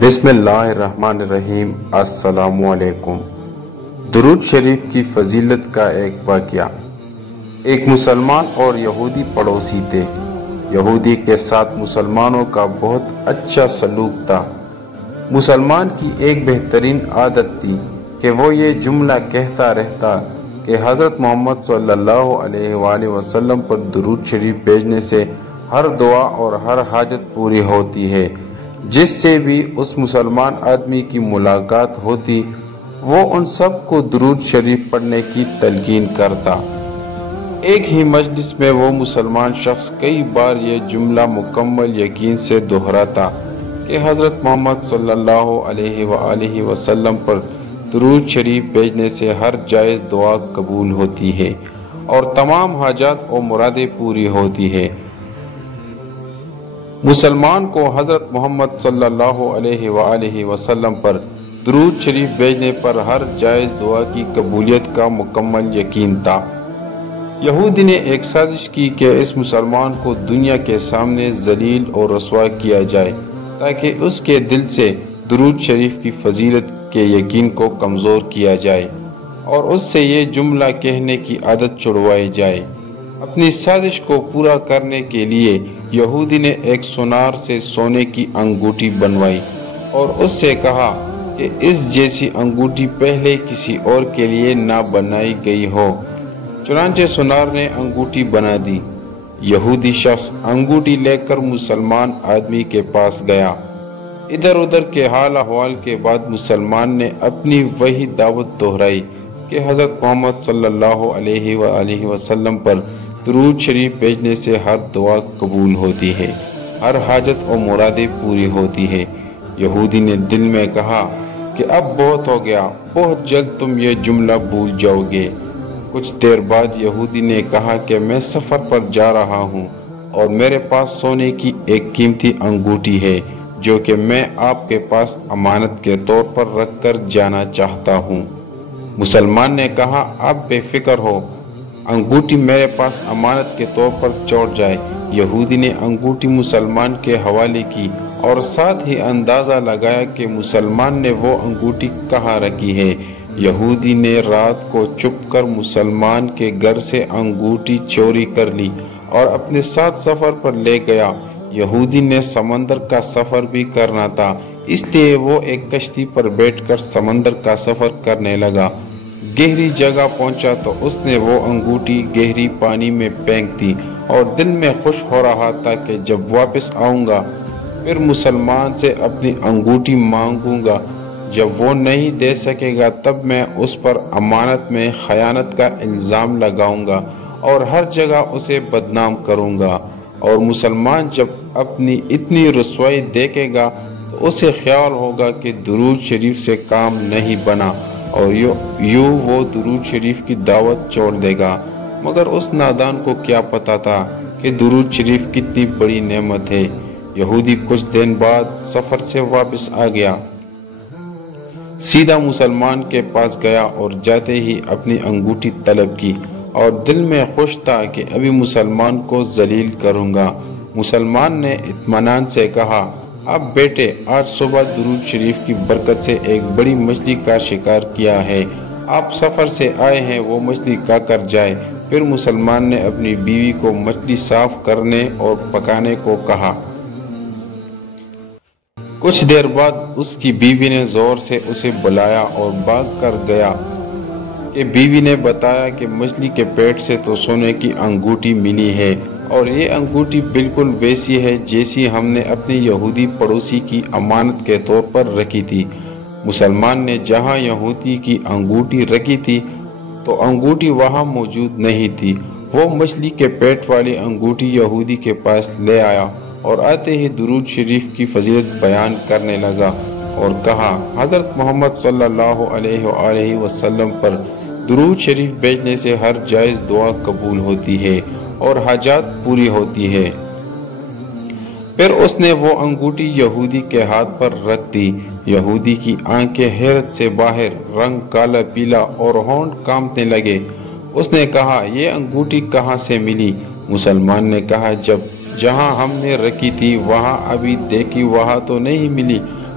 بسم اللہ الرحمن الرحیم۔ السلام علیکم۔ درود شریف کی فضیلت کا ایک واقعہ۔ ایک مسلمان اور یہودی پڑوسی تھے۔ یہودی کے ساتھ مسلمانوں کا بہت اچھا سلوک تھا۔ مسلمان کی ایک بہترین عادت تھی کہ وہ یہ جملہ کہتا رہتا کہ حضرت محمد صلی اللہ علیہ وآلہ وسلم پر درود شریف بھیجنے سے ہر دعا اور ہر حاجت پوری ہوتی ہے۔ جس سے بھی اس مسلمان آدمی کی ملاقات ہوتی وہ ان سب کو درود شریف پڑھنے کی تلقین کرتا۔ ایک ہی مجلس میں وہ مسلمان شخص کئی بار یہ جملہ مکمل یقین سے دہراتا کہ حضرت محمد صلی اللہ علیہ وآلہ وسلم پر درود شریف بھیجنے سے ہر جائز دعا قبول ہوتی ہے اور تمام حاجات و مرادیں پوری ہوتی ہے۔ مسلمان کو حضرت محمد صلی اللہ علیہ وآلہ وسلم پر درود شریف بھیجنے پر ہر جائز دعا کی قبولیت کا مکمل یقین تھا۔ یہودی نے ایک سازش کی کہ اس مسلمان کو دنیا کے سامنے ذلیل اور رسوا کیا جائے تاکہ اس کے دل سے درود شریف کی فضیلت کے یقین کو کمزور کیا جائے اور اس سے یہ جملہ کہنے کی عادت چھڑوائی جائے۔ اپنی سازش کو پورا کرنے کے لیے یہودی نے ایک سونار سے سونے کی انگوٹھی بنوائی اور اس سے کہا کہ اس جیسی انگوٹھی پہلے کسی اور کے لیے نہ بنائی گئی ہو۔ چنانچہ سونار نے انگوٹھی بنا دی۔ یہودی شخص انگوٹھی لے کر مسلمان آدمی کے پاس گیا۔ ادھر ادھر کے حال احوال کے بعد مسلمان نے اپنی وہی دعوت دہرائی کہ حضرت محمد صلی اللہ علیہ وآلہ وسلم پر درود شریف بھیجنے سے ہر دعا قبول ہوتی ہے، ہر حاجت و مرادیں پوری ہوتی ہے۔ یہودی نے دل میں کہا کہ اب بہت ہو گیا، بہت جلد تم یہ جملہ بھول جاؤ گے۔ کچھ دیر بعد یہودی نے کہا کہ میں سفر پر جا رہا ہوں اور میرے پاس سونے کی ایک قیمتی انگوٹھی ہے جو کہ میں آپ کے پاس امانت کے طور پر رکھ کر جانا چاہتا ہوں۔ مسلمان نے کہا آپ بے فکر ہو، انگوٹھی میرے پاس امانت کے طور پر چوٹ جائے۔ یہودی نے انگوٹھی مسلمان کے حوالے کی اور ساتھ ہی اندازہ لگایا کہ مسلمان نے وہ انگوٹھی کہاں رکھی ہے۔ یہودی نے رات کو چھپ کر مسلمان کے گھر سے انگوٹھی چوری کر لی اور اپنے ساتھ سفر پر لے گیا۔ یہودی نے سمندر کا سفر بھی کرنا تھا، اس لیے وہ ایک کشتی پر بیٹھ کر سمندر کا سفر کرنے لگا۔ گہری جگہ پہنچا تو اس نے وہ انگوٹھی گہری پانی میں پھینک دی اور دل میں خوش ہو رہا تھا کہ جب واپس آؤں گا پھر مسلمان سے اپنی انگوٹھی مانگوں گا۔ جب وہ نہیں دے سکے گا تب میں اس پر امانت میں خیانت کا الزام لگاؤں گا اور ہر جگہ اسے بدنام کروں گا، اور مسلمان جب اپنی اتنی رسوائی دیکھے گا تو اسے خیال ہوگا کہ درود شریف سے کام نہیں بنا اور یوں وہ درود شریف کی دعوت چھوڑ دے گا۔ مگر اس نادان کو کیا پتا تھا کہ درود شریف کتنی بڑی نعمت ہے۔ یہودی کچھ دن بعد سفر سے واپس آ گیا، سیدھا مسلمان کے پاس گیا اور جاتے ہی اپنی انگوٹھی طلب کی اور دل میں خوش تھا کہ ابھی مسلمان کو ذلیل کروں گا۔ مسلمان نے اطمینان سے کہا اب بیٹے آج صبح درود شریف کی برکت سے ایک بڑی مچھلی کا شکار کیا ہے، آپ سفر سے آئے ہیں وہ مچھلی کھا کر جائے۔ پھر مسلمان نے اپنی بیوی کو مچھلی صاف کرنے اور پکانے کو کہا۔ کچھ دیر بعد اس کی بیوی نے زور سے اسے بلایا اور بھاگ کر گیا کہ بیوی نے بتایا کہ مچھلی کے پیٹ سے تو سونے کی انگوٹھی ملی ہے اور یہ انگوٹھی بالکل ویسی ہے جیسی ہم نے اپنی یہودی پڑوسی کی امانت کے طور پر رکھی تھی۔ مسلمان نے جہاں یہودی کی انگوٹھی رکھی تھی تو انگوٹھی وہاں موجود نہیں تھی۔ وہ مچھلی کے پیٹ والی انگوٹھی یہودی کے پاس لے آیا اور آتے ہی درود شریف کی فضیلت بیان کرنے لگا اور کہا حضرت محمد صلی اللہ علیہ وآلہ وسلم پر درود شریف بھیجنے سے ہر جائز دعا قبول ہوتی ہے اور حاجات پوری ہوتی ہے۔ پھر اس نے وہ انگوٹھی یہودی کے ہاتھ پر رکھ دی۔ یہودی کی آنکھیں حیرت سے باہر، رنگ کالا پیلا اور ہونٹ کانپنے لگے۔ اس نے کہا یہ انگوٹھی کہاں سے ملی؟ مسلمان نے کہا جہاں ہم نے رکھی تھی وہاں ابھی دیکھی وہاں تو نہیں ملی،